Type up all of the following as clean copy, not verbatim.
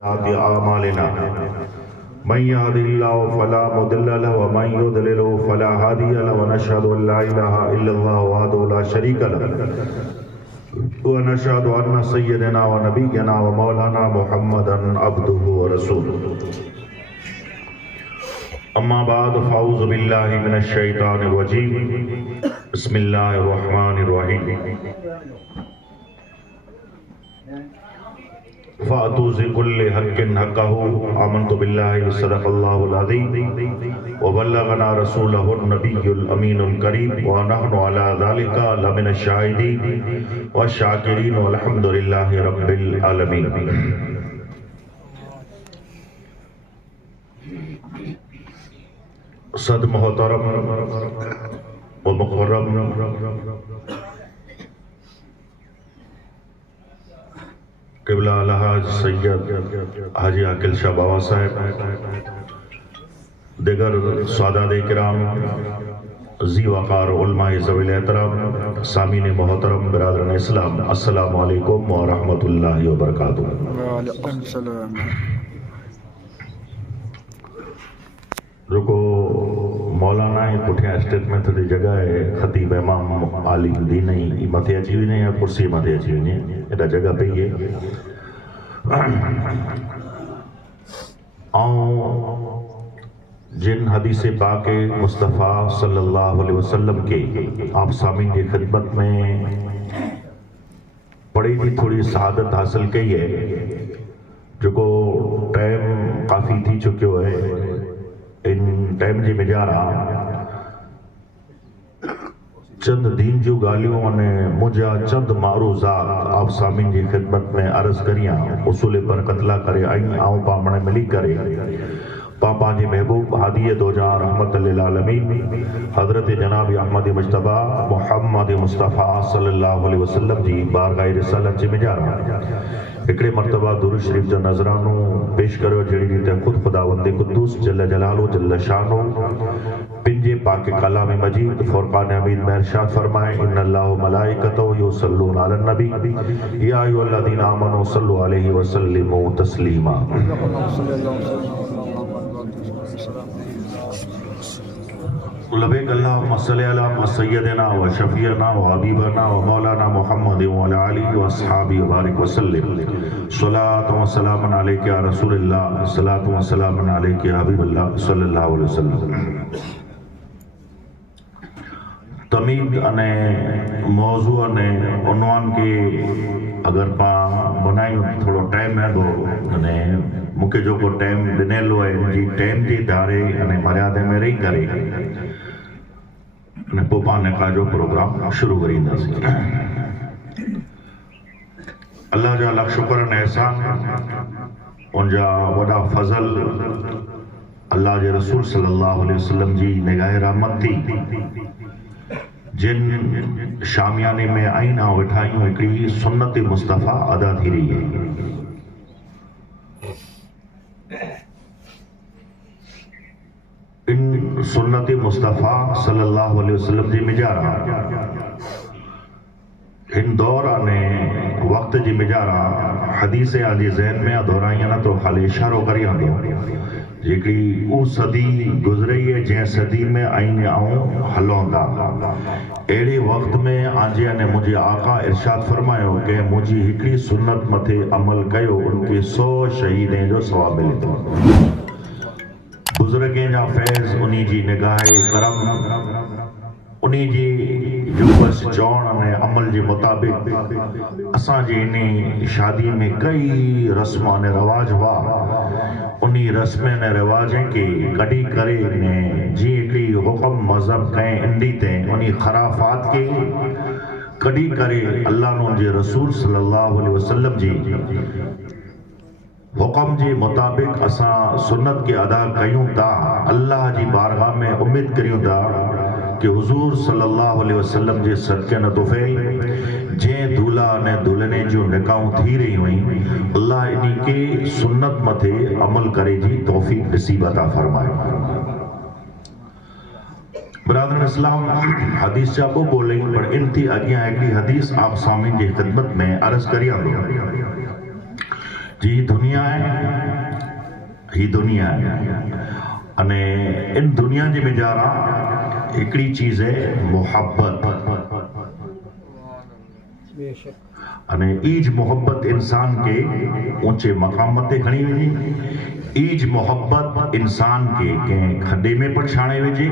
आमालिना मन यहदिल्लाहु फला मुदिल्ल लहु व मन युद्लिल फला हादिय लहु व नशहदु अन ला इलाहा इल्लल्लाहु वहदहु ला शरीक लहु व नशहदु अन्न सय्यदना व नबियना व मौलाना मुहम्मदन अब्दुहु व रसूलुहु। अम्मा बाद फ़ाऊज़ु बिल्लाहि मिनश शैतानिर रजीम बिस्मिल्लाहिर रहमानिर रहीम। फ़ातू ज़िकुल्लि हक़्क़िन हक़्क़हु आमन्तु बिल्लाहि सदक़ल्लाहुल अज़ीम व बल्लगना रसूलहुन नबियुल अमीनुल करीम व नहनु अला ज़ालिका लमिनश शाहिदीन व शाकिरीन वल्हम्दुलिल्लाहि रब्बिल आलमीन। सद मोहतरम व मुकर्रम क़िबला अलहाज सैयद हाजी आकिल शाह बाबा साहब, दिगर सादात किराम, ज़ी वक़ार उलमाए ज़वील एहतराम, सामीन मोहतरम बिरादरान इस्लाम, अस्सलामु अलैकुम व रहमतुल्लाहि व बरकातुहू। रुको मौलाना पुठियां स्टेज में थोड़ी जगह है, खतीब इमाम आलिम दी नहीं मथे अची वञे या कुर्सी मथे अची वञे, एॾा जगह पई है। जिन हदीस पाक मुस्तफ़ा सल्लल्लाहु अलैहि वसल्लम के आप सामीन की खिदमत में पढ़ी थी, थोड़ी शहादत हासिल कई है, जो को टाइम काफ़ी थी चुकियो है। इन टाइम जी मिजारा चंद दीन जूं ॻाल्हियूं अने मुंहिंजा चंद मारूज़ात आप सामीन जी खिदमत में अर्ज़ करियां, उसूल बरकतला करे आई आऊं पामणे मिली करे पापा जी महबूब हादिय दो जहां रहमत लिल आलमीन हज़रत जनाब अहमद मुज्तबा मुहम्मद मुस्तफ़ा सल्लल्लाहु अलैहि वसल्लम जी बारगाह रिसालत जी मिजारा हिकिड़े मरतबा दुरूद शरीफ जो नज़रानो पेश करियो, जहिड़ी रीते ख़ुद खुदावंद कुद्दूस जल्ल जलालो जल्ल शानो पिंजे पाक कलाम मजीद फुरक़ान हमीद में इरशाद फरमाए, इन्नल्लाहु मलाइकतहु युसल्लूना अलन नबी या अय्युहल्लज़ीना आमनू सल्लु अलैहि व सल्लिमू तस्लीमा। लबैक अल्लाहुम्मा सल्लि अला सय्यदिना व शफीअना व हबीबना व मौलाना मुहम्मद व अला आलिहि व अस्हाबिहि व बारिक व सल्लिम। सलातु व सलामुन अलैका या रसूलल्लाह, सलातु व सलामुन अलैका या हबीबल्लाह सल्लल्लाहु अलैहि वसल्लम। तमीद अने मौजू अने उन्वान के अगर पां बनायूं थोड़ो टाइम वेंदो अने मूंखे जेको टाइम ॾिनल आहे जी टाइम जी धारे अने मर्यादा में रही करे अने पोइ पाण निकाह जो प्रोग्राम शुरू करींदासीं। अल्लाह जा लख शुक्र अने एहसान, उनजा वॾा फज़ल अल्लाह जे रसूल सल्लल्लाहु अलैहि वसल्लम जी निगाह रहमत थी, जिन शामियाने में आईना वेठायूं हिकिड़ी सुन्नत मुस्तफ़ा अदा थी रही है। इन सुन्नत मुस्तफ़ा सल्लल्लाहु अलैहि वसल्लम जी मिजारा इन दौर ने वक्त जी मिजारा हदीस आदि ज़हन में दोहराई न तो खाली इशारो करी आंदो जी उ सदी गुजरी है जै सदी में आईने आऊं हलोंदा। अड़े वक्त में आजे ने मुझे आका इरशाद फरमायो कि मुझी हिकड़ी सुन्नत मथे अमल कयो उनके 100 शहीदें जो सवाब मिले तो। बुजुर्गें जा फैज़ उन्हीं जी निगाह करम उन्हीं जी जो बस चौण ने अमल जे मुताबिक असां जे इन शादी में कई रस्म ने रवाज हुआ, उन्हीं रस्म ने रिवाजें के कड़ी करे ने जी हिकड़ी हुक्म मज़हब कहीं इंडी ते उन्हीं खराफात के कड़ी करे अल्लाह जे रसूल सल्लल्लाहु अलैहि वसल्लम जी हुक्म जे मुताबिक असां सुन्नत के अदा कयूं था। अल्लाह जी बारगाह में उम्मीद करियूं था कि हुजूर सल्लल्लाहु अलैहि वसल्लम जे सदके न तुफ़े जे दूल्हा ने दुल्हने जो निकाहूं थी रही हुई, अल्लाह इन्हीं के सुन्नत मथे अमल करे जी तौफीक नसीब अता फरमाए। बरादर इस्लाम हदीस जा बो बोले पर इन थी अगियां हिकड़ी हदीस आप सामीन जी खिदमत में अर्ज करियां जी दुनिया है दुनिया है अने इन दुनिया जी मिजारा हिकड़ी चीज़ है मोहब्बत अने ईज मोहब्बत इंसान के ऊंचे मकाम ते खणी वेंदी ईज मोहब्बत इंसान के कंहिं खॾे में पण छाणे वेझे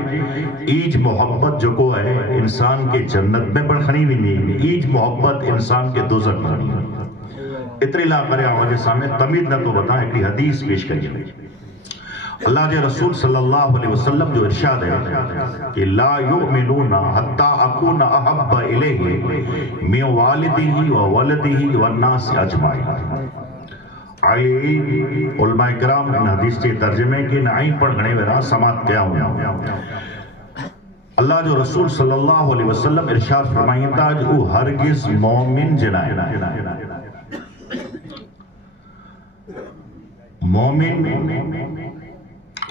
ईज मोहब्बत जेको है इंसान के जन्नत में पण खणी वेंदी ईज मोहब्बत इंसान के दोज़ख में खणी वेंदी एतिरी ला करे आवाज़ सामने तमीज़ नथो बतां हिकिड़ी हदीस पेश कई अल्लाह के रसूल सल्लल्लाहु अलैहि वसल्लम जो इरशाद है कि ला युमिनूना हत्ता अकूना अहब्बा इलैहि मिन वालिदिही व वलदिही व नास अजमाइन आलिम उलमा इकराम इन हदीस के तर्जुमे के नाई पर घणे वेरा समात कया हुआ अल्लाह जो रसूल सल्लल्लाहु अलैहि वसल्लम इरशाद फरमाईंदा जो हरगिज मोमिन जनाए मोमिन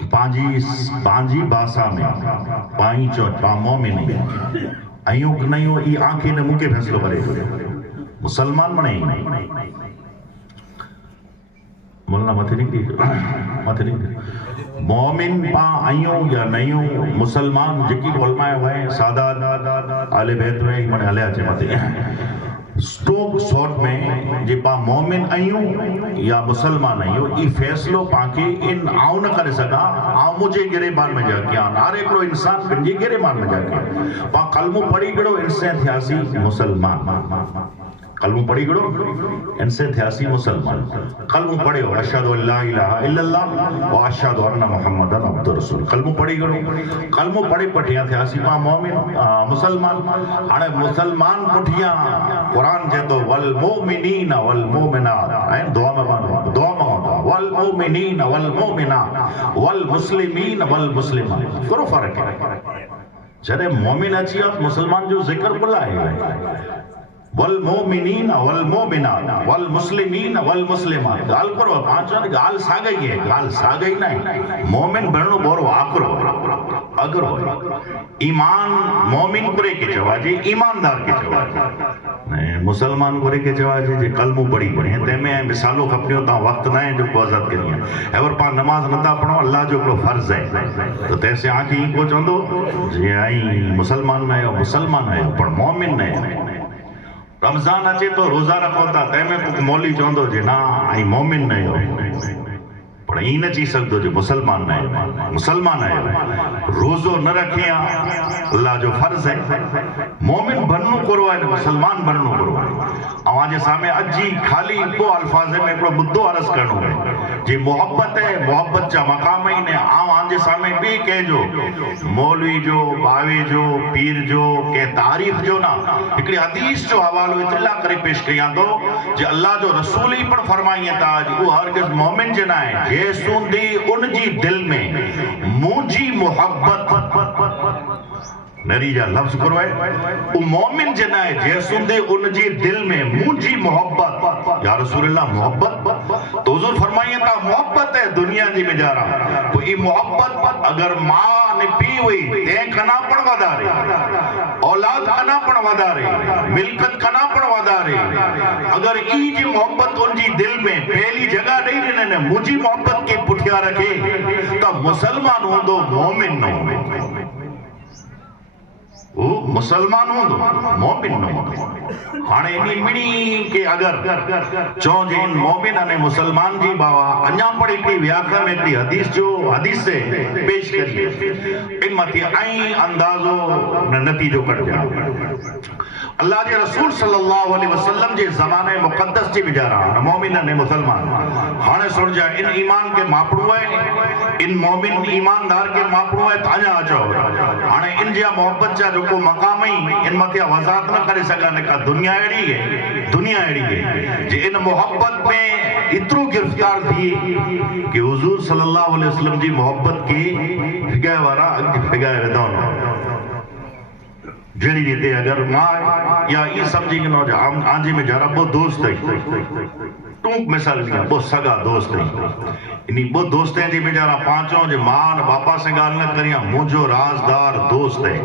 पांजी भाषा में पाई चो पा मोमिन आयो कनयो ई आंखें ने मुके फैसलो करे मुसलमान बने मोलना मथे नहीं मोमिन पा आयो या नयो मुसलमान जेकी उलमा है सादात आले बैत में मन हले अचे मथे स्टोक शॉट में जे पा मोमिन आयूं या मुसलमान आयूं ई फैसलो पाके इन आउ न करे सका आ मुझे गिरेबान में जाके नारे को इंसान पंजे गिरेबान में जाके पा कलमो पढ़ी गड़ो इनसे थियासी मुसलमान कलमो पढ़ी गड़ो इनसे थियासी मुसलमान कलमो पढ़ियो अशहदु अल्ला इलाहा इल्लल्लाह व अशहदु अन्ना मुहम्मदन अब्दुर रसूल कलमो पढ़ी गड़ो कलमो पढ़े पठिया थियासी पा मोमिन मुसलमान हाणे मुसलमान पुठिया कुरान जे तो वल मोमिनीन वल मोमिनात ऐं दुआ में वल मोमिनीन वल मोमिनात वल मुस्लिमीन वल मुस्लिमात करो फर्क है जरे मोमिन अची मुसलमान जो जिक्र बुलाए वल मोमिनीन वल मोमिनात वल मुस्लिमीन वल मुस्लिमात गाल करो पांच गाल सागई है गाल सागई नहीं मोमिन बननो बोरो आकरो अगरो ईमान मोमिन करे के जवाजे ईमानदार के जवाजे मुसलमान करे के जवाजे जे कलमो पढ़ी पढ़े ते में मिसालो खपनियो ता वक्त ना है जो आजाद करिया एवर पा नमाज नता पढ़ो अल्लाह जो को फर्ज है तो तैसे आखी को चंदो जे आई मुसलमान ना है मुसलमान है पर मोमिन नहीं रमजान अचे तो रोजा रखो था तैमें को मौली चवंदो जे ना आई मोमिन न आहियो पर ई न चई सकदो जे मुसलमान न आहियो मुसलमान आहियो रोजो न रखिया अल्लाह जो फर्ज है मोमिन बननो करो है मुसलमान बननो करो है जे सामने अजी खाली को अल्फाज में एकड़ो मुद्दो अर्ज करनो है जे मोहब्बत है मोहब्बत जा मकाम ही ने आजे सामने भी कह जो मौलवी जो बावे जो पीर जो के तारीख जो ना एकड़ी हदीस जो हवालो इतला करे पेश कया दो जे अल्लाह जो रसूल ही पण फरमाई था वो हरगिज मोमिन जना है जे सुंदी उनजी दिल में मुजी मोहब्बत नरीजा लफ्ज करो है वो मोमिन जना है जे सुंदे उनजी दिल में मुजी मोहब्बत या रसूलुल्लाह मोहब्बत तो हुजूर फरमाइए था मोहब्बत है दुनिया जी में जा रहा तो ये मोहब्बत अगर मां ने पी हुई ते कना पण वधारे औलाद कना पण वधारे मिलकत कना पण वधारे अगर ई जी मोहब्बत उनजी दिल में पहली जगह नहीं देने ने मुजी मोहब्बत के पुठिया रखे तो मुसलमान होंदो मोमिन न वो मुसलमान हो मोमिन न हाणे इनी मिणी के अगर चो जे मोमिन अने मुसलमान जी बावा अन्या पड़ी की व्याख्या में की हदीस जो हदीस से पेश करिए इन मथी आई अंदाजो नतीजो कर जा अल्लाह के रसूल सल्लल्लाहु अलैहि वसल्लम जे ज़माने मुक़द्दस जी विचारा मोमिन ने मुसलमान हाने सुन जा इन ईमान के मापड़ो है इन मोमिन ईमानदार के मापड़ो है ताजा अचो हाने इन जा मोहब्बत जा जो को मकाम ही इन मथे वजात न करे सका ने का दुनिया एड़ी है जे इन मोहब्बत में इतरो गिरफ्तार थी कि हुजूर सल्लल्लाहु अलैहि वसल्लम जी मोहब्बत की फिगाए वारा फिगाए वेदोन जड़ी रीते अगर मां या ये समझी के नौ आंजी में जरा वो दोस्त है टूक मिसाल दिया वो सगा दोस्त है इन्हीं वो दोस्त हैं जी में जरा पांचों जो मां न बापा से गाल न करिया मुझो राजदार दोस्त है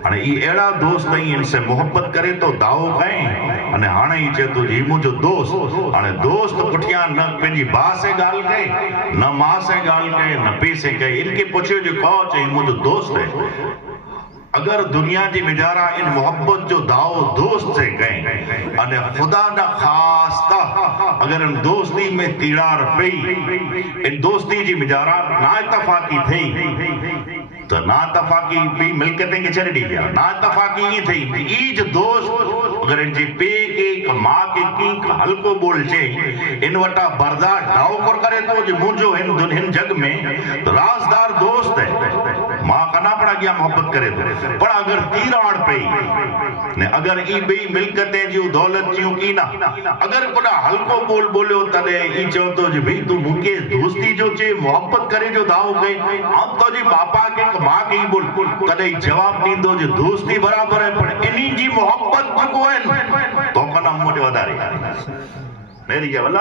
अरे ये एड़ा दोस्त नहीं इनसे मोहब्बत करे तो दाव कहें अने हाणे ही चए थो जी मुंहिंजो दोस्त हाणे दोस्त पुठियां न पंहिंजी भाउ से ॻाल्हि कई न मां से ॻाल्हि कई न पीउ से कई इनके पुछियो जो कहो चई मुंहिंजो दोस्त है अगर दुनिया जी मिजारा इन मोहब्बत जो दावो दोस्त से कहें अने खुदा न खास्ता अगर इन दोस्ती में तीड़ार पई इन दोस्ती जी मिजारा ना इतफाकी थई तो ना तफाकी भी मिलकतें के छड़ी दिया ना तफाकी ये थी ईज दोस्त अगर इन जी पे के मां के की हल्को बोल छे इन वटा बर्दाश्त दाव कर करे तो जो मुंजो इन जग में तो राजदार दोस्त है मां कना पड़ा गया मोहब्बत करे तो पर अगर तीराड़ पे ने अगर ई बई मिलकतें जो दौलत जो की ना अगर बड़ा हल्को बोल बोलो तने ई चो तो जी भाई तू मुके दोस्ती जो चे मोहब्बत करे जो दाव गई हम तो जी बापा के मां के बोल तने जवाब दींदो जो दोस्ती बराबर है पर इन्हीं जी मोहब्बत को है तो कना मोटे वधारे मेरी के वाला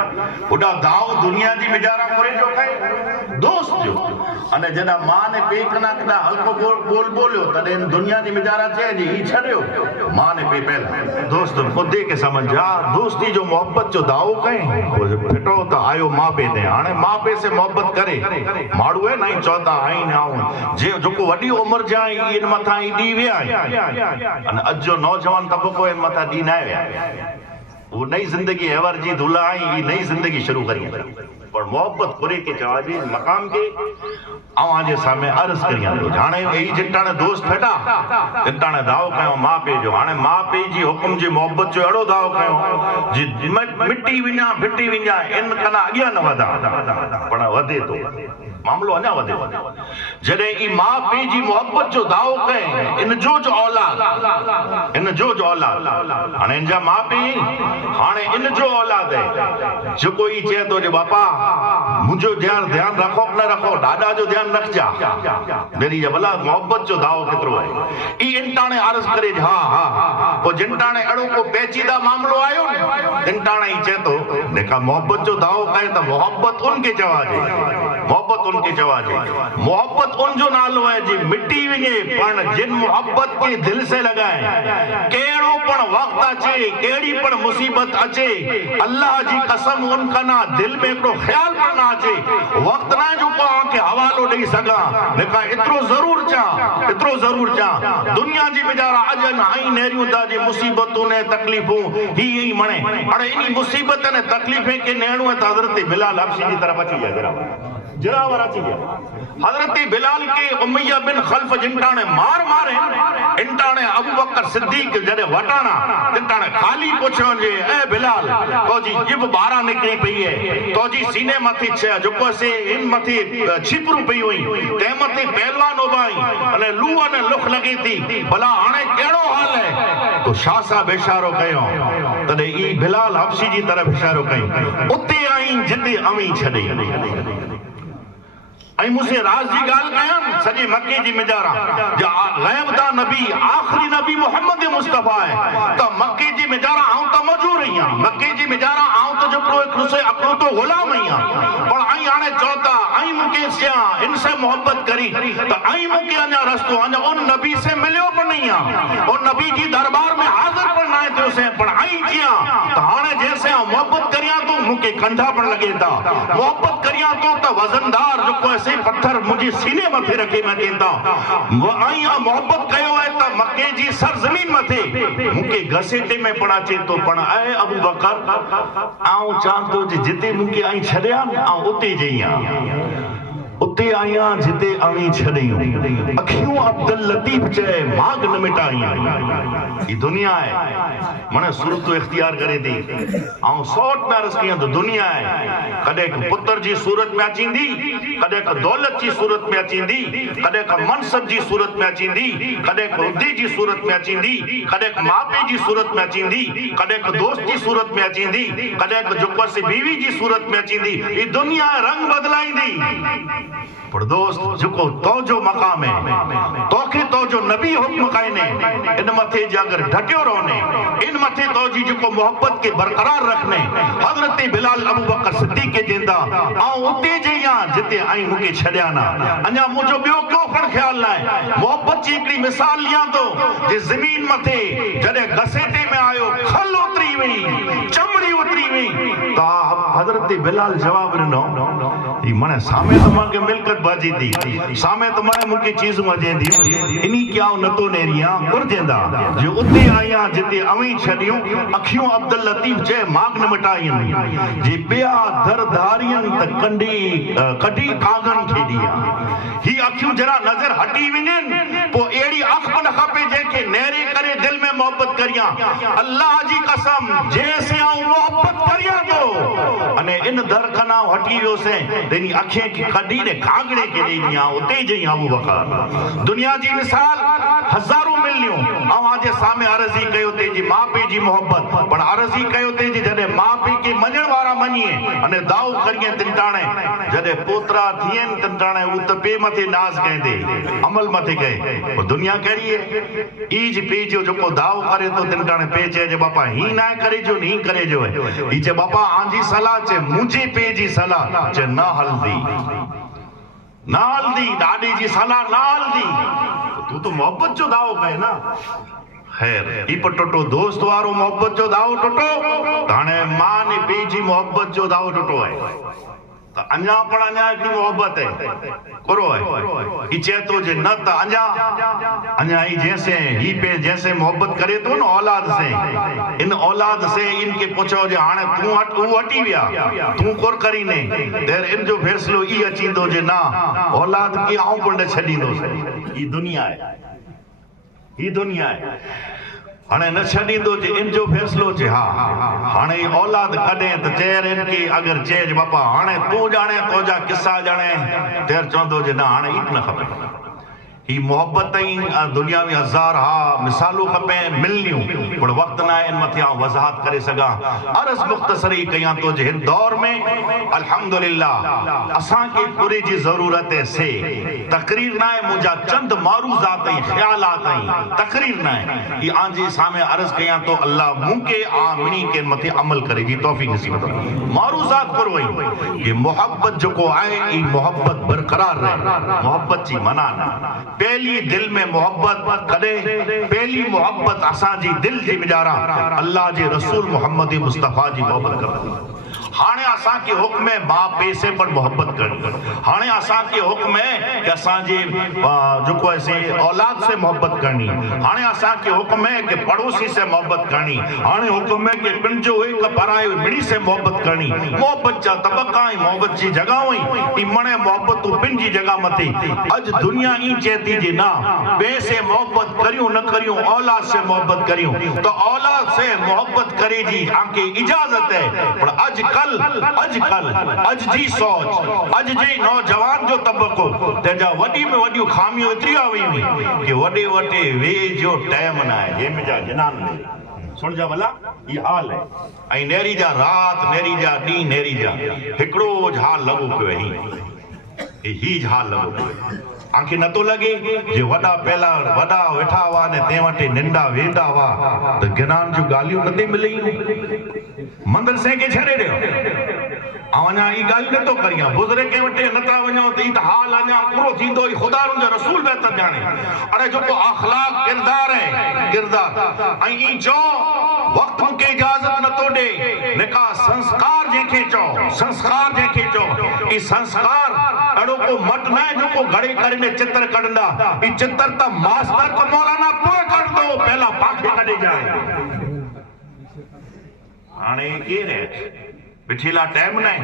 उडा दाव दुनिया जी मिजारा करे जो है दोस्त जो अने जना मां ने पे कना कना हल्को बोल बोलो तने दुनिया जी मिजारा छे जी ई छड़ियो मां ने पे पहला दोस्त खुदे के समझ जा दोस्ती जो मोहब्बत जो दाव कई वो फिटो तो आयो मां पे दे हाने मां पे से मोहब्बत करे माड़ू है नहीं चौथा आई ना जे जो वडी उम्र जा इन मथा ई दी वे अने अज जो नौजवान तबको इन मथा दी ना वे वो नई जिंदगी एवर जी दुल्हा आई नई जिंदगी शुरू करी पर मोहब्बत पूरे के जवाबी मकाम के आवाजे सामने अर्ज करिया तो जाने ए जिटाने दोस्त फेटा जिटाने दाव कयो मां पे जो हाने मां पे जी हुक्म जी मोहब्बत जो एड़ो दाव कयो जी मिट्टी विना फिटी विना इन कना अगिया न वधा पण वधे तो मामलो अना वधे जडे ई मां पे जी मोहब्बत जो दाव कए इन जो औलाद हाने इन जा मां पे हाने इन जो औलाद है जो कोई चे तो जे बापा मुझो ध्यान रखो न रखो दादा जो ध्यान रख जा मेरी जे भला मोहब्बत जो दाव केतरो है ई इंटाने अर्ज करे हां तो जिंटाने अड़ो को पेचीदा मामलो आयो इंटाने ई चे तो देखा मोहब्बत जो दाव कए तो मोहब्बत उनके जवा जे मोहब्बत उन जो नालो है जी मिट्टी विने पण जिन मोहब्बत के दिल से लगाए केड़ो पण वक्त अचे केड़ी पण मुसीबत अचे अल्लाह जी कसम उनका ना दिल में को ख्याल पण ना अचे वक्त ना जो को के हवालो दे सका देखा इतरो जरूर चा दुनिया जी बेचारा अजन आई नेरियो दा जी मुसीबतों ने तकलीफों ही मणे अरे इनी मुसीबत ने तकलीफे के नेणो है हजरत बिलाल हबशी की तरफ अची जाए जरा वराची गया हजरत बिलाल के उमैया बिन खल्फ जिंटाने मारे इंटाने अबू बकर सिद्दीक जड़े वटाना इंटाने खाली पूछो जे ए बिलाल तो जी जिब बारा निकली पई है तो जी सीने मथी छे जो से इन मथी छिपरू पई हुई ते मथी पहलवान उबाई अने लू अने लुख लगी थी भला हाने केड़ो हाल है तो शाह साहब इशारो कयो तदे ई बिलाल हबशी जी तरफ इशारो कई उते आई जिते अमी छडे आई मुझे राज जी गाल कयन सजे मक्के जी मिजारा जो गैब दा नबी आखिरी नबी मोहम्मद मुस्तफा है तो मक्के जी मिजारा आऊं तो मौजूद रही हां मक्के जी मिजारा आऊं तो जो प्रो खुसे अकलो तो गुलाम ही हां पर आई आने चौथा आई मुके से इनसे मोहब्बत करी तो आई मुके अन्या रस्तो अन्या उन नबी से मिलियो पर नहीं हां और नबी जी दरबार में हाजिर पर ना थे उसे पर आई किया तो हाने जैसे मोहब्बत करिया तो मुके कंधा पर लगे था मोहब्बत करिया तो वजनदार जो को पत्थर मुझे सीने मथे रखे मैं कहता वो आई मोहब्बत कयो है त मक्के जी सरजमीन मथे मुके घसेटे में पड़ा चे तो पण आए अबू बकर आऊं चाहतो जिते मुके आई छड़या आ उते जइया उते आया जिते आनी छड़ियो अखियों अब्दुल लतीफ चे माग न मिटाइया ये दुनिया है मने सूरत इख्तियार करे दी आऊं सौट में अर्ज किया तो दुनिया है कदे पुत्र जी सूरत में अचींदी कदे दौलत जी सूरत में अचींदी कदे मनसब जी सूरत में अचींदी कदे उद्दी जी सूरत में अचींदी कदे मापे जी सूरत में अचींदी कदे दोस्त जी सूरत में अचींदी कदे जुक्कर से बीवी जी सूरत में अचींदी ये दुनिया रंग बदलाईंदी पर दोस्त जेको तोजो मकाम है तोखे तोजो नबी हुक्म काइने इन मथे जे अगर ढटियो रहने इन मथे तोजी जेको मोहब्बत के बरकरार रखने हजरत बिलाल अबू बकर सिद्दीक के जेंदा आ उते जइया जिते आई मुके छड्या ना अञा मुजो बियो क्यों खण ख्याल लाए मोहब्बत जी एकड़ी मिसाल लिया तो जे जमीन मथे जदे घसेटे में आयो खल उतरी वई चमड़ी उतरी वई ता हजरत बिलाल जवाब ॾिनो ई मने सामे तो मांगे मिलकत बाजी थी सामे तो माने मुके चीज मजे दी इनी क्या नतो नेरिया उरजेंदा जो उते आया जिते अवी छडियो अखियों अब्दुल लतीफ जे माग न मिटाइन जे बिया दर धारियन त कंडी कडी कागन खेदिया ही अखियों जरा नजर हटी विनन पो एड़ी अख न खपे जेके नेरे करे दिल में मोहब्बत करिया अल्लाह जी कसम जैसे आऊं मोहब्बत करिया तो अने इन दर खना हटी वियो से तेरी अखे की कडी ने कागड़े के दिया उते जई अबू बकर दुनिया जी मिसाल हजारों मिलियों आवाजे सामे अर्जी कयो ते जी मां पे जी मोहब्बत पर अर्जी कयो ते जी जदे मां पे के मजण वाला मनिए अने दाऊ करिए तिंटाणे जदे पोतरा थियन तिंटाणे उ त पे मथे नाज कहंदे अमल मथे कहे दुनिया कहिड़ी है ई जी पे जो जो दाऊ करे तो तिंटाणे पे चे जे बापा ही ना करे जो नहीं करे जो ई जे बापा आंजी सलाह चे मुझे पे जी सलाह चे ना हल्दी ना हल्दी दादी जी सलाह ना हल्दी तू तो मोहब्बत जो दाव कहे ना खैर ई पटोटो दोस्त वारो मोहब्बत जो दाव टोटो ताने मां ने बेजी मोहब्बत जो दाव टोटो है तो अन्या पण अन्या की मोहब्बत है करो है ई चेतो जे न त अन्या अन्या ई जैसे ही पे जैसे मोहब्बत करे तो न औलाद से इन औलाद से इनके पूछो जे हाने तू हटी विया तू कोर करी ने देर इन जो फैसलो ई अचींदो जे ना औलाद की आऊं पण छडींदो ई दुनिया है ही दुनिया है हाने न छडींदो जे इन जो फैसलो जे हां हाने औलाद कढे त चेर इनके अगर चेज बापा हाने तू जाने तो जा किस्सा जाने तेर चोंदो जे ना हाने ई न खपे ही मोहब्बत दुनिया में हजार हा मिसालू खपे मिलनियूं पर वक्त ना इन मथिया वजाहत करे सगा अर्ज मुख्तसरी कया तो जे दौर में अल्हम्दुलिल्लाह असा के पूरी जी जरूरत है से तकरीर ना है मुजा चंद मारूजात है ख्यालात है तकरीर ना है ये आंजी सामे अर्ज कया तो अल्लाह मुके आमनी के मथे अमल करेगी तौफीक नसीब करे मारूजात पर वही ये मोहब्बत जो को आए ई मोहब्बत बरकरार रहे मोहब्बत जी मना ना पहली दिल में मोहब्बत कदे पहली मोहब्बत असा जी दिल जी मिजारा अल्लाह जी रसूल मोहम्मद मुस्तफा जी मोहब्बत कर हाने असा के हुक्म है मां पैसे पर मोहब्बत करनी हाने असा के हुक्म है कि असा जी जो को ऐसे औलाद से मोहब्बत करनी हाने असा के हुक्म है कि पड़ोसी से मोहब्बत करनी हाने हुक्म है कि पिंड जो एक पराए मिड़ी से मोहब्बत करनी मोहब्बत जा तबका ही मोहब्बत जी जगह हुई ई मने मोहब्बत तो पिंड जी जगह मथे आज दुनिया ई चेती जी ना पैसे मोहब्बत करियो न करियो औलाद से मोहब्बत करियो तो औलाद से मोहब्बत करे जी आके इजाजत है पर अजकल अज जी सोच अज जी नौजवान जो तबको तेजा वडी में वडी खामियों इतरी आवी कि वडे वटे वे जो टाइम ना है ये में जा जनान में सुन जा भला ये हाल है आई नेरी जा रात नेरी जा डी नेरी जा हिकड़ो हाल लगो पे ही हाल लगो आंखे न तो लगे जे वडा पहला वडा वेठा हुआ ने ते वटे निंडा वेंदा हुआ तो ज्ञान जो गालियों नते मिले मंदिर से के छड़े रहो आवना ई गाल न तो करिया बुजुर्ग के वटे नता वणो त ई हाल आना पूरो थींदो ई खुदा जो रसूल बेहतर जाने अरे जो को अखलाक किरदार है किरदार आई ई जो वक्त के इजाजत न तो दे निकाह संस्कार जेके चो ई संस्कार अड़ो को मत ना जो को घड़े करने चित्र कढंदा ई चित्र त मास्टर को मौलाना पोए कर दो पहला पाखे कढे जाए हाने के रे बिठेला टाइम नहीं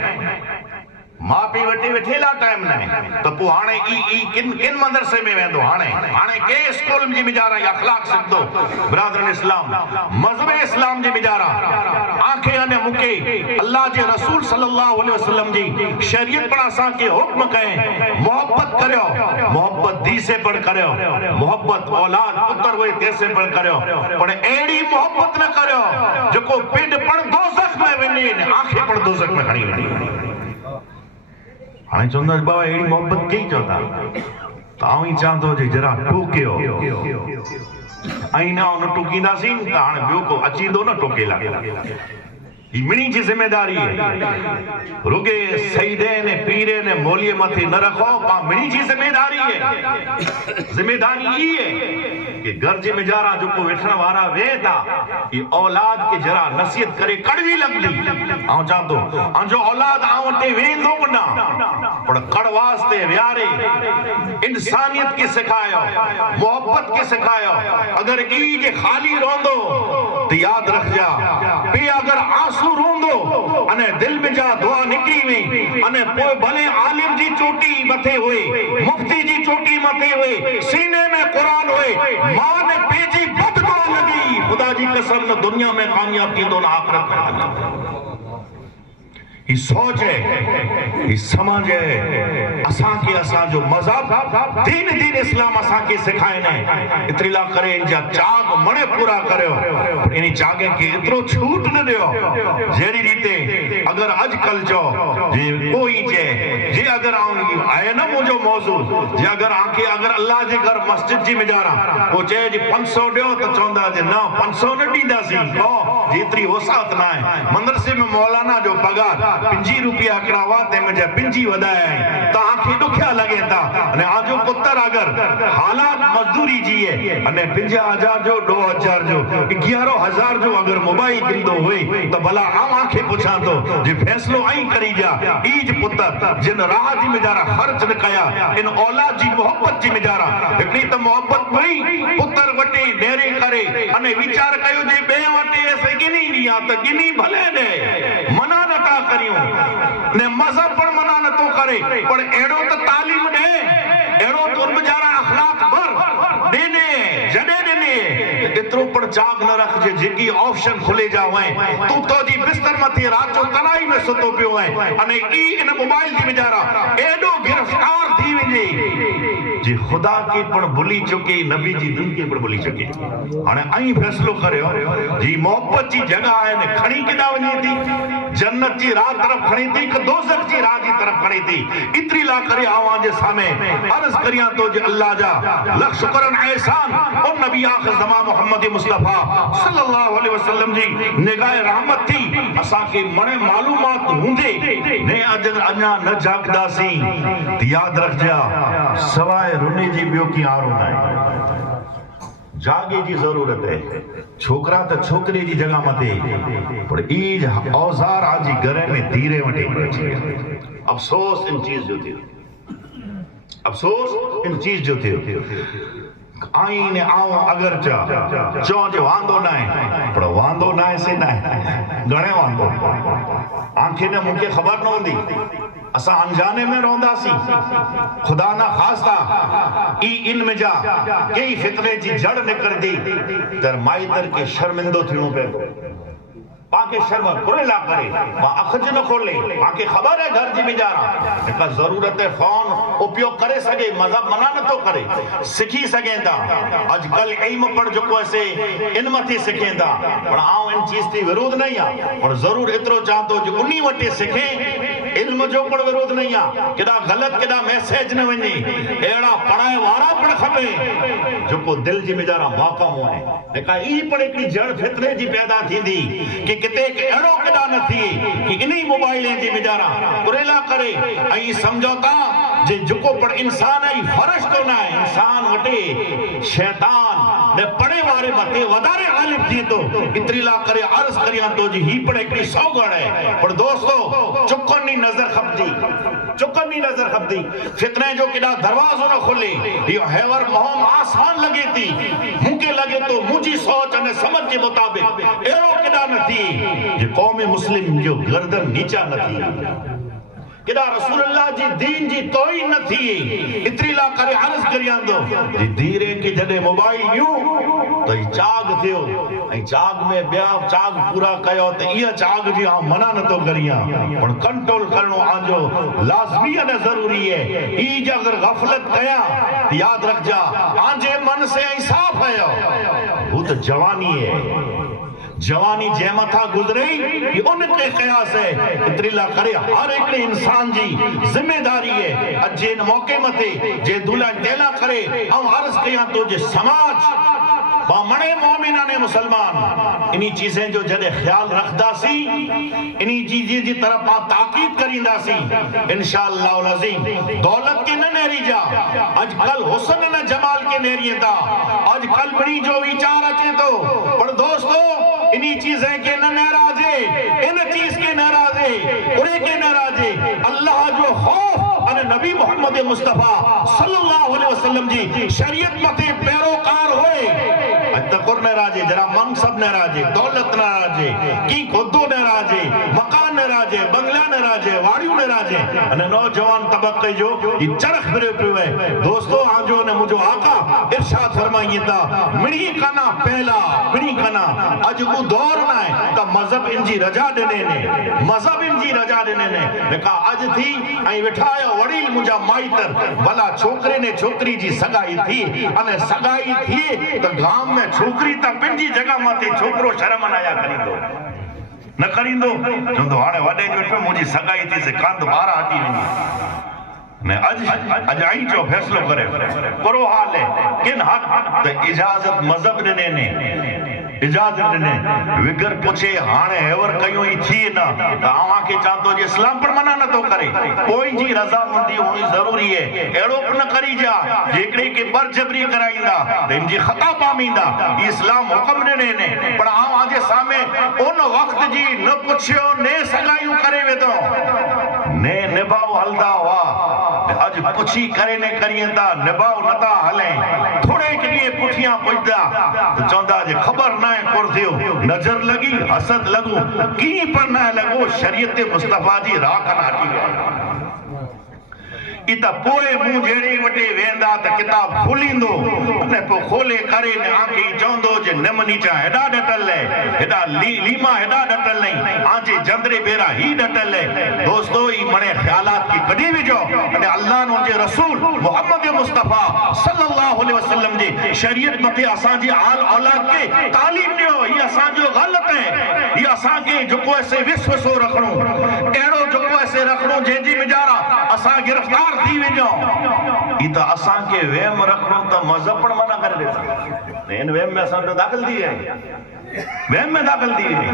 मां पी वटे वेठेला टाइम नहीं तो पो हाने ई किन मदरसे में वेंदो हाने के स्कूल में मिजारा अखलाक सिखदो ब्रदर इस्लाम मजहब इस्लाम जी मिजारा आंखे अने मुके अल्लाह जे रसूल सल्लल्लाहु अलैहि वसल्लम जी शरीयत पर असा के हुक्म कहे मोहब्बत करियो मोहब्बत दी से पर करियो मोहब्बत औलाद पुत्र होए तैसे पर करियो पर एड़ी मोहब्बत न करियो जको पिंड पण दोजख में वने आंखे पण दोजख में खड़ी वने हाणे चवंदा बाबा अहिड़ी मोहबत कई चवंदा त आउं ई चाहंदो जे जरा टोकियो ऐं न उन टोकींदासीं त हाणे ॿियो को अचींदो न टोकेला ही मिणी जी जिम्मेदारी है रुगे सईदे ने पीरे ने मोलिए मथे न रखो पा मिणी जी जिम्मेदारी है जिम्मेदारी ई है कि घर जे मिजारा जो को वेठण वारा वे था ये औलाद के जरा नसीहत करे कड़वी लगदी आऊं चाहतो जो औलाद आऊं ते वेंदो न पर कड़ वास्ते व्यारे इंसानियत के सिखायो मोहब्बत के सिखायो अगर ई जे खाली रोंदो तो याद रख जा पे अगर आंसू रोंदो अने दिल में जा दुआ निकली हुई अने पोइ भले आलिम जी चोटी मथे हुई मुफ्ती जी चोटी मथे हुई सीने में कुरान हुई मां ने पेजी बददुआ लगी खुदा जी कसम न दुनिया में कामयाब थी दोनों आखिरत में ये सोच है ये समझ है असा के असा जो मजहब दीन दीन इस्लाम असा के सिखाए ने इतरीला करे इन जा चाग मणे पूरा करियो पर इनी चागे के इतरो छूट न दियो जेरी रीते अगर आजकल जो जे कोई जे अगर आए ना मुझो मौजू जे अगर आके अगर अल्लाह जे घर मस्जिद जी मिजारा वो जे 500 दियो तो चोंदा जे ना 500 न दींदासी को जेतरी वसात ना है मदरसे में मौलाना जो पगार 50 रुपया करावा ते मुझे 50 वधाया तो आंखें दुखिया लगे था अने आजो पुत्र अगर हालात मजदूरी जी है अने 50,000 जो 2,000 जो 11,000 जो अगर मोबाइल किंदो हुई तो भला आम आंखें पूछा तो जे फैसलो आई करी जा ईज पुत्र जिन राह जी मिजारा खर्च न कया इन औलाद जी मोहब्बत जी मिजारा एकड़ी तो मोहब्बत भई पुत्र वटे डेरे करे अने विचार कयो जे बे वटे ऐसे गिनी दिया तो गिनी भले दे मना न ता करियो ने मजहब पर मना न तो करे पर एड़ो तो तालीम दे एड़ो तो बेचारा अखलाक भर देने जडे देने इतरो पर चाग न रख जे जेकी ऑप्शन खुले जावे तू तो जी बिस्तर मथे रात जो तनाई में सुतो पियो है अने ई इन मोबाइल जी बेचारा एडो गिरफ्तार थी वजे जी खुदा के पण भूली चुके नबी जी दिन के पण भूली चुके हाने आई फैसलो करयो जी मोहब्बत जी जगह है ने खणी केदा वने थी जन्नत जी राह तरफ खणी थी कि दोज़ख जी राह जी तरफ खणी थी इतरी ला करे आवां जे सामे अर्ज करिया तो जे अल्लाह जा लख शुक्रन एहसान और नबी आखिर ज़मा मोहम्मद मुस्तफा सल्लल्लाहु अलैहि वसल्लम जी निगाह रहमत थी असा के मने मालूमात हुंदे ने अजर अन्या न जागदासी याद रख जा सवाए रुने जी बियो की आरो ना जागे जी जरूरत है छोकरा तो छोकरी जी जगह मते पर ईज औजार आजी घरे में धीरे वटे अफसोस इन चीज जो थी अफसोस इन चीज जो थी आई ने आओ अगर चो जो वांदो ना है पर वांदो ना है से ना है घणे वांदो आंखें ने मुके खबर न होंदी असा अनजाने में रोंदासी खुदा ना खास्ता ई इन में जा कई फितरे जी जड़ निकल दी तर माइतर के शर्मिंदो थिणो पे पाके शर्म कुरेला करे वा अखज न खोले पाके खबर है घर जी मिजारा का जरूरत है फोन उपयोग करे सके मजहब मना न तो करे सिखी सकेंदा आजकल इल्म पर जो को ऐसे इन मथी सिखेंदा पर आऊं इन चीज थी विरोध नहीं आ पर जरूर इतरो चाहतो जो उन्हीं वटे सिखे इल्म जो पण विरोध नहीं आ केदा गलत केदा मैसेज न वने एड़ा पढ़ाए वारा पण खपे जो को दिल जी मिजारा माकम होए एका ई पण एकड़ी जड़ फितरे जी पैदा थींदी कि किते के एड़ो केदा न थी कि इन्हीं मोबाइलें जी मिजारा कुरेला करे आई समझौता जे जुको पण इंसान आई फर्ज तो ना इंसान वटे शैतान ने पड़े वारे मते वदारे आलिम थी तो इतरीला करे अर्ज करिया तो जी ही पण एकड़ी सौगड़ है पर दोस्तों चुकनी नजर खपदी चुकनी नजर खपदी फितने जो केदा दरवाजो न खोले यो हैवर मोहम आसान लगे थी मुके लगे तो मुजी सोच अने समझ के मुताबिक एड़ो केदा न थी जे कौम मुस्लिम जो गर्दन नीचा न थी केदा रसूलुल्लाह जी दीन जी तोई न थी इतरीला करे अर्ज करिया दो जी धीरे के जडे मोबाइल यू तो चाग थियो ऐ चाग में ब्या चाग पूरा कयो त इया चाग जी आ मना न तो करिया पण कंट्रोल करनो आजो लाजमी अने जरूरी है ई जे अगर गफलत कया याद रख जा आजे मन से इंसाफ है वो तो जवानी है जवानी जै मथा गुजरे ये उनके कयास है इतरीला करे हर एक इंसान जी जिम्मेदारी है अजे इन मौके मथे जे दुल्हन टेला करे और अर्ज कया तो जे समाज बामणे मोमिना ने मुसलमान इन्हीं चीजें जो जदे ख्याल रखदासी इन्हीं चीजें जी तरफ ताकीद करींदासी इंशाअल्लाह अल अज़ीम दौलत के न नेरी जा आजकल हुस्न न जमाल के नेरियता आजकल बड़ी जो विचार अचे तो पर दोस्तों इन्हीं चीजें के न नाराजे इन चीज के नाराजे उरे के नाराजे अल्लाह जो खौफ अने नबी मोहम्मद मुस्तफा सल्लल्लाहु अलैहि वसल्लम जी शरीयत मते पैरोकार होए तकुर न राजे जरा मनसब न राजे दौलत न राजे की खुदो न राजे मकान न राजे बंगला न राजे वाड़ियों न राजे अने नौजवान तबके जो ये चरख फिरे पिए दोस्तों आजो ने मुझो आका इरशाद फरमाइए ता मिड़ी कना पहला मिड़ी कना अज को दौर ना है ता मजहब इनजी रजा देने ने मजहब इनजी रजा देने ने देखा आज थी आई बिठाया वडील मुझा माइतर भला छोकरे ने छोकरी जी सगाई थी अने सगाई थी तो गांव में छोकरी ता पिंजी जगह माते छोकरो शर्म न आया करींदो न करींदो चंदो हाणे वडे जो पे मुजी सगाई थी से कांद बाहर हटी वनी ने अज आई जो फैसलो करे करो हाल है किन हक ते इजाजत मजहब ने इजाजत ने विगर पूछे हाणे हेवर कयो ही थी ना त आवा के चांतो जे इस्लाम पर मना न तो करे कोई जी रजा मंदी होनी जरूरी है एड़ो न करी जा जेकड़े के बरजबरी कराइंदा त इन जी खता पामींदा इस्लाम हुक्म ने पर आवा जे सामे उन वक्त जी न पुछियो ने सगायूं करे वेदो ने निभाव हलदा हुआ अज पुछी करे ने करियंदा निभाव नता हले थोड़े के लिए पुठियां पुजदा तो चौंदा जे खबर ना है कर दियो नजर लगी हसद लगू की पर ना लगो शरीयत मुस्तफा जी राह कना हटी इता पोए मुंह जेड़ी वटे वेंदा त किताब खोलींदो ने पो खोले करे ने आंखे चौंदो जे नमनी चा हेडा डटल है हेडा लीमा हेडा डटल नहीं आजे जंदरे बेरा ही डटल है दोस्तों ई मने ख्यालात की कडी विजो अने अल्लाह नो जे रसूल मोहम्मद मुस्तफा सल्लल्लाहु अलैहि वसल्लम जी शरीयत मथे असा जी आल औलाद के तालीम दियो ई असा जो गलत है ई असा के जो को ऐसे विश्वासो रखणो एड़ो जो को ऐसे रखणो जे जी मिजारा असा गिरफ्तार थी वेजो इता असा के वेम रखणो त मजहब पण मना कर दे इन वेम में असा तो दाखिल थी है वेम में दाखिल थी है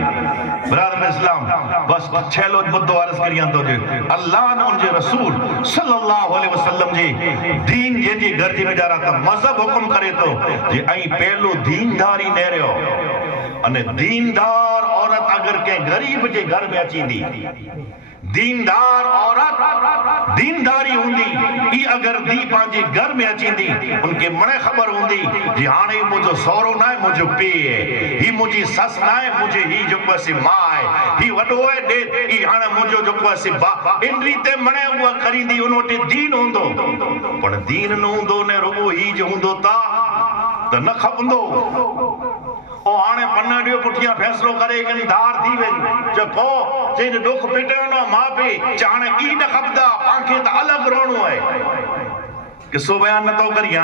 ब्रदर इस्लाम बस छेलो मुद्दो अर्ज करियां तो जे अल्लाह ने उनजे रसूल सल्लल्लाहु अलैहि वसल्लम जी दीन जे जी घर जी बेचारा त मजहब हुक्म करे तो जे आई पहलो दीनदारी नेरियो अने दीनदार औरत अगर के गरीब जे घर में अचींदी दीनदार औरत दीनदारी हुंदी ई अगर दी पांजे घर में अचींदी उनके मने खबर हुंदी जी हाणे मुझो सौरो ना है मुझो पी है ही मुझी सस ना है मुझे ही जो कोसी मां है ही वडो है दे ई हाणे मुझो जो कोसी बा इन रीते मने वो करींदी उनोटे दीन हुंदो पर दीन न हुंदो ने रुगो ही जो हुंदो ता त न खपंदो ओ हाणे पन्नाडियो पुठिया फैसलो करे कनी धार थी वेंदी जो जे दुख पिटणो मां पे चाणे ई न खपदा पांखे त अलग रोणो है किसो बयान न तो करिया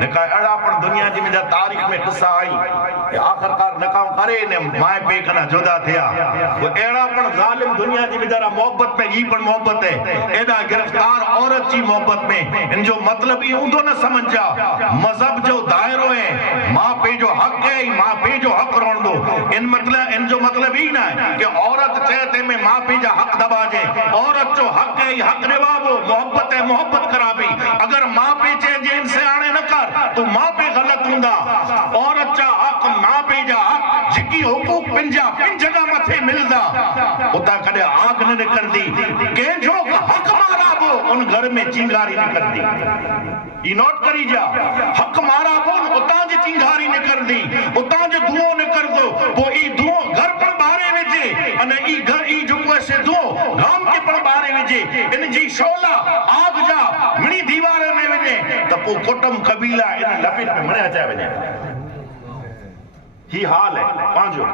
नका अड़ा पण दुनिया जी में तारीख में किस्सा आई आखिरकार नका करे ने माए पे कना जुदा थिया वो एड़ा पण जालिम दुनिया जी में जरा मोहब्बत में ई पण मोहब्बत है एदा गिरफ्तार औरत जी मोहब्बत में इन जो मतलब ई हुंदो न समझ जा मजहब जो दायरो है मां पे जो हक है मां पे जो हक रोंदो इन जो मतलब ई ना है कि औरत चाहते में मां पे जा हक दबा जे औरत जो हक है हक निभावो मोहब्बत है मोहब्बत कराबी अगर मां पे जे इनसे आने न कर तो मां पे गलत हुंदा औरत जा हक मां पे जा हक जिकी हुकूक पिंजा पिन जगह मथे मिलदा उता कदे आग न निकलदी के जो हक माराबो उन घर में चिंगारी निकलदी ई नोट करी जा हक माराबो उता जे चिंगारी निकलदी उता जे धुओं निकलदो वो ई धुओं घर पर बारे विजे अने ई घर ई जो से धुओं गांव के पर बारे विजे इन जी शोला आग जा मणी दीवार में विजे त पो कुटुंब कबीला इन लपेट में मणे अचा वने ही हाल है पांजो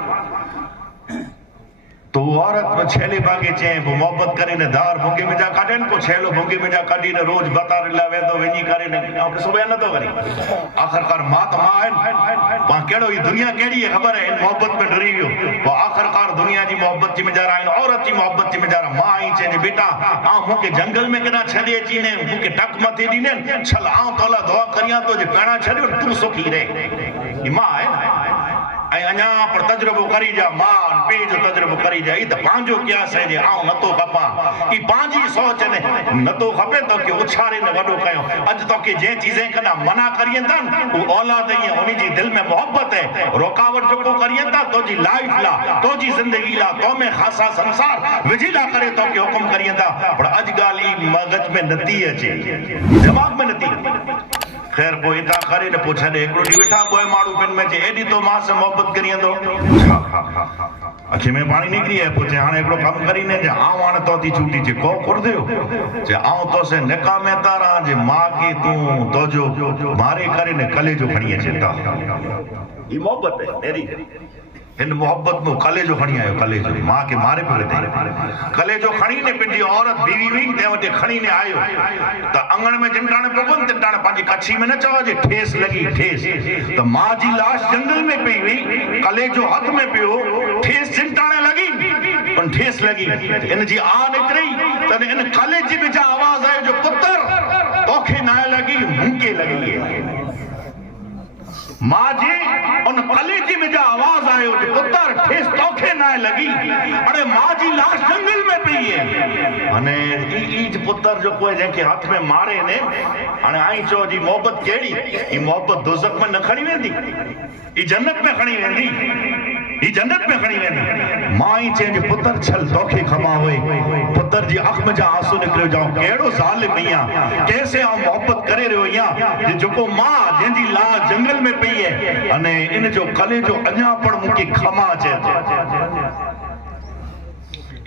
तो औरत छेले बागे चे मोहब्बत करे ने धार भूंगे में जा काटे को छेलो भूंगे में जा काटी ने रोज बता लावे तो वेनी करे ने के सुबह न तो करी आखिरकार मात मां है पा केड़ो ये दुनिया केड़ी है खबर है इन मोहब्बत में डरी गयो वो आखिरकार दुनिया जी मोहब्बत जी में जा रहा है औरत जी मोहब्बत जी में जा रहा मां ही चे जे बेटा आ मुके जंगल में केना छले ची ने मुके टक मथे दी ने छल आ तोला दुआ करिया तो जे पेणा छड़ियो तू सुखी रे ई मां है अञा पर तजुर्बो करी जा मां पे जो तजुर्बो करी जा ई त पांजो क्यास है जे आऊं नतो खपा ई पांजी सोच ने नतो खपे तो के उछारे ने वडो कयो अज तो के जे चीजें कना मना करियन था वो औलाद ही उनी जी दिल में मोहब्बत है रुकावट जो को करियन था तो जी लाइफ ला तो जी जिंदगी ला तो में खासा संसार विजिला करे तो के हुक्म करियन था पर अज गाल ई मगज में नती अचे दिमाग में नती खैर पो इता करे ने पूछे ने एकड़ो डी बैठा कोई माड़ू पेन में जे एडी तो मां से मोहब्बत करियंदो अखी में पानी निकली है पूछे हाने एकड़ो काम करी ने जे आऊं हाने तो ती छूटी जे को कर दियो जे आऊं तो से निकाह में तारा जे मां की तू तो जो मारे करे ने कलेजो खणीए चिंता ई मोहब्बत है मेरी इन मोहब्बत में कलेजो खणी आयो कलेजो मां के मारे पे दे कलेजो खणी ने पिंडी औरत बीवी वी ते वटे खणी ने आयो त अंगण में जिंटाने पगन तिंटाने पाजी कच्छी में न चवा जे ठेस लगी ठेस त मां जी लाश जंगल में पई हुई कलेजो हाथ में पियो ठेस जिंटाने लगी उन ठेस लगी इन जी आ निकरी त इन कलेजे में जा आवाज आयो जो पुत्र तोखे ना लगी मुंके लगी है मां जी उन कलेजी में जा आवाज आयो जो पुत्र ठेस तोखे ना लगी अरे मां जी लाश जंगल में पई है अने ई पुत्र जो कोई जेके हाथ में मारे ने अने आई चो जी मोहब्बत केड़ी ई मोहब्बत दोज़ख में न खणी वेंदी ई जन्नत में खणी वेंदी ई जन्नत में खणी वेंदी मां ही चेंज पुत्र छल तोखे खमा होए पुत्र जी आंख में जा आंसू निकलो जाओ केड़ो जालिम मियां कैसे आ मोहब्बत करे रहो या जे जोको मां जेंदी ला जंगल में पई है अने इन जो कले जो अञा पण मुके खमा चे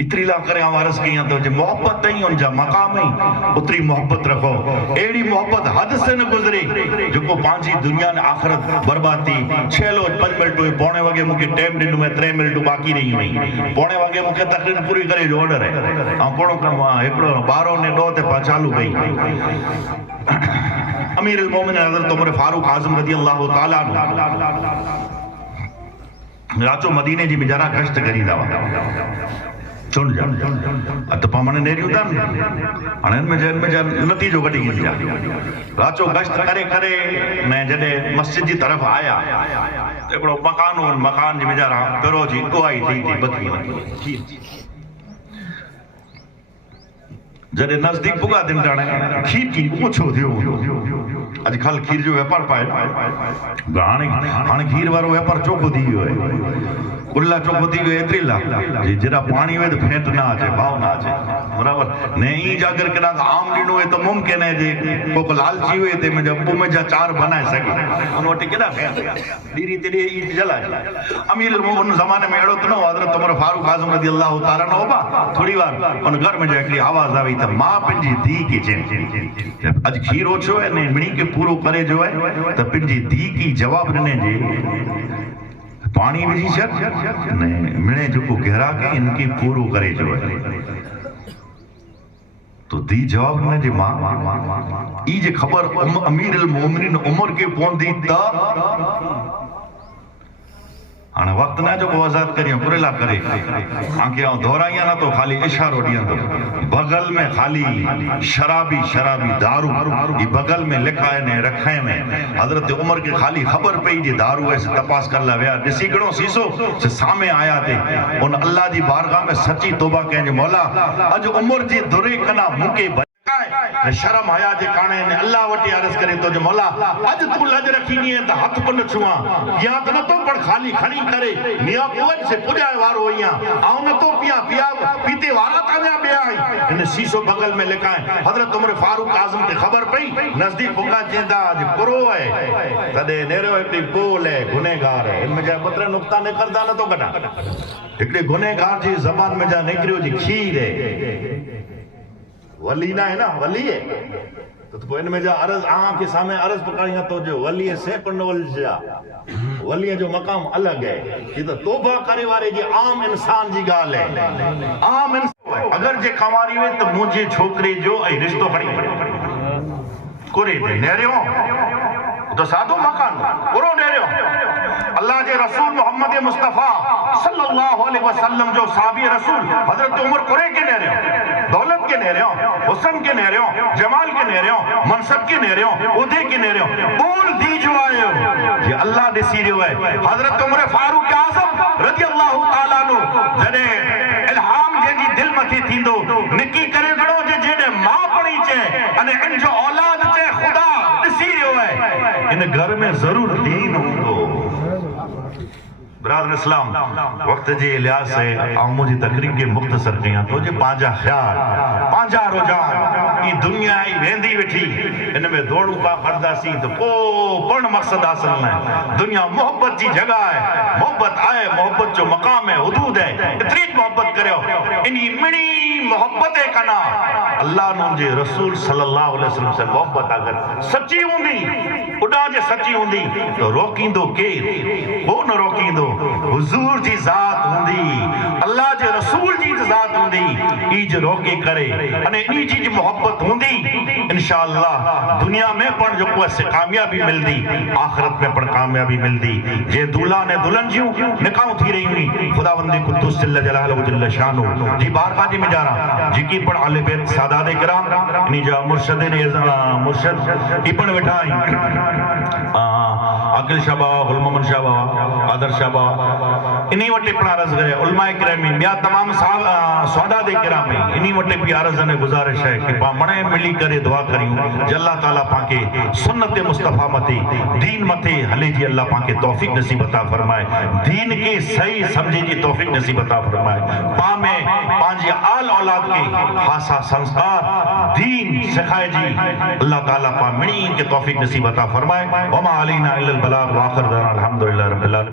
इतरी ला करे आवारस किया तो जे मोहब्बत नहीं उन जा मकाम ही उतरी मोहब्बत रखो एड़ी मोहब्बत हद से न गुजरे जोको पांची दुनिया ने आखिरत बर्बाद थी 6 लो 5 मिनट हुए पौने वगे मुके टाइम दिनु में 3 मिनट बाकी रही हुई पौने वगे मुके तकरीर पूरी करे जो ऑर्डर है आ कोणो कम एकड़ो 12 ने 2 ते चालू गई अमीर अल मोमिन हजरत उमर फारूक आजम रजी अल्लाह ताला राचो मदीने जी बिजारा कष्ट करी दावा चुन जा अत पामने नेरी उदान अनन में जन नतीजो कटी गई जा राचो गश्त करे करे मैं जडे मस्जिद जी तरफ आया एकड़ो मकान जी बेचारा करो जी कोई थी बकरी जडे नजदीक पुगा दिन जाने खीर की पूछो थियो आज कल खीर जो व्यापार पाए हाणे खीर वारो व्यापार चोखो थी गयो है कुल्ला चोखो थी गयो एतरी ला जी जरा पानी हुए तो फेंट ना आचे भाव ना आचे बराबर ने ई जागर केना आम ॾिनो है तो मुमकिन है जे को लालची हुए ते में जब में जा 4 बनाए सके उन वटे केना दीरी तेरी ई जला अमीर उन जमाने में एड़ो तनो हजरत उमर फारूक आजम रजी अल्लाह ताला नो बा थोड़ी बार उन घर में जाके आवाज आई त मां पिंजी धी की चे आज खीर ओछो है ने मिणी के पूरो करे जो है त पिंजी धी की जवाब ने जे पानी विझी छॾ ने मिणे जो घेरा के इनके पूरो करे जो है तो दी जवाब ने जे मां ई जे खबर अमीर अल मोमिनीन उमर के पहुंदी त हाणे वक्त ना जो आजाद करियो पुरेला करे आंखे दोहराइया ना तो खाली इशारो दियंदो बगल में खाली शराबी दारू ई बगल में लिखा है ने रखे में हजरत उमर के खाली खबर पई जे दारू ऐसे तपास कर ला वया दिसी गणो सीसो से सामे आया थे उन अल्लाह दी बारगाह में सच्ची तौबा कहे जे मौला अज उमर जी दुरे कना मुके शर्म हया जे काने ने अल्लाह वटी अर्ज करे तो जो मौला अज तू लज रखी नहीं है तो हाथ पन छुआ या तो न तो पर खाली खड़ी करे मियां कुवन से पुजाए वारो होइया आउ न तो पिया पीते वाला ताजा बे आई इन शीशो बगल में लिखा है हजरत उमर फारूक आजम के खबर पई नजदीक पुगा जेंदा आज पुरो है तदे नेरो एकड़ी कोल है गुनेगार है इनमें जा पत्र नुक्ता ने करदा न तो कटा एकड़ी गुनेगार जी जबान में जा निकरियो जी खीर है वली ना है ना वली है तो इनमें जा अर्ज आंख के सामने अर्ज पकड़िया तो जो वली है से पंडोल जा वलीअ जो मक़ाम अलॻि है। ये तो तौबा करे वारे जी आम इंसान जी ॻाल्हि है। आम इंसान अगर जे कंवारी वे तो मुंहिंजे छोकिरे जो ऐं रिश्तो खणी कोरे ते नेरियो तो सादो मकान पूरो नेरियो। अल्लाह के रसूल मोहम्मद मुस्तफा सल्लल्लाहु अलैहि वसल्लम जो साहबी रसूल हजरत उमर कोरे के नेरियो, दौलत के नेरियो, हुस्न के नेरियो, जमाल के नेरियो, मनसब के नेरियो, उदे के नेरियो बोल दी जो आयो ये अल्लाह ॾिसी रहियो है। हजरत उमर फारूक आज़म रज़ियल्लाहु ताला नु जने इल्हाम जेजी दिल मथे थींदो निकी करे खड़ो जे जेने मां पड़ी चे अने इन जो औलाद चे खुदा ॾिसी रहियो है। इन घर में जरूर दीन हूंदो। ब्रादर इस्लाम वक्त जे लिहाज से आऊं जी तकरीब के मुख्तसर कया तो जे पांजा ख्याल पांजा रुझान ई दुनिया ही वेंदी वेठी इन में दौड़ू पा करदासी तो को पण मकसद हासिल न। दुनिया मोहब्बत जी जगह है, मोहब्बत आए, मोहब्बत जो मकाम है, हुदूद है। इतनी मोहब्बत करो इनी मिणी मोहब्बत है कना अल्लाह नु जे रसूल सल्लल्लाहु अलैहि वसल्लम से मोहब्बत अगर सच्ची हुंदी उडा जे सच्ची हुंदी तो रोकींदो के वो न रोकींदो। हुजूर जी जात हुंदी, अल्लाह जे रसूल जी जात हुंदी ई जो रोके करे अने इनी जी मोहब्बत हुंदी इंशाअल्लाह दुनिया में पण जो को से कामयाबी मिलदी, आखिरत में पण कामयाबी मिलदी। जे दूल्हा ने दुल्हन जी निकाह थी रही हुई खुदावंद कुद्दुस जल्ल जलालहु जल्ल शानु जी बारगाह जी में जा रहा जी की पण आले बैत सादात किराम इनी जा मुर्शिद ने मुर्शिद ई पण वेठा आकिल शाबा गुलमोहम्मद शाबा आदर शाबा इनी वटे पण अर्ज करे उलमाए किराम बिया तमाम सादात किराम इनी वटे भी अर्ज ने गुजारिश है कि पा मणे मिली करे दुआ करियो जे अल्लाह ताला पाके सुन्नत मुस्तफा मथे दीन मथे हले जी अल्लाह पाके तौफीक नसीब अता फरमाए, दीन के सही समझे जी तौफीक नसीब अता फरमाए। पा में पांजी आल औलाद के खासा संस्कार दीन सिखाए जी अल्लाह ताला पा मिणी के तौफीक नसीब अता फरमाए। वमा अलैना इल्लल बलाग व आखिर दाना अल्हम्दुलिल्लाह रब्बिल आलमीन।